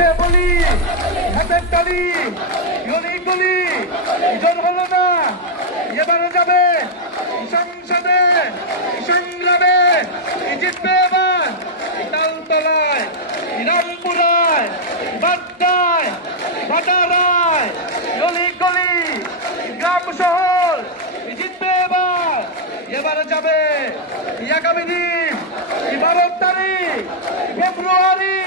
উঠে বলি হাতের তালি গলি গলি জোর হলো না এবারে যাবে সংসদে সংগ্রামে জিতবে এবার তালতলায় রামপুরায় বাড্ডায় ভাটারায় গলি গলি গ্রাম শহর জিতবে এবারে যাবে আগামী দিন 12 তারিখ ফেব্রুয়ারি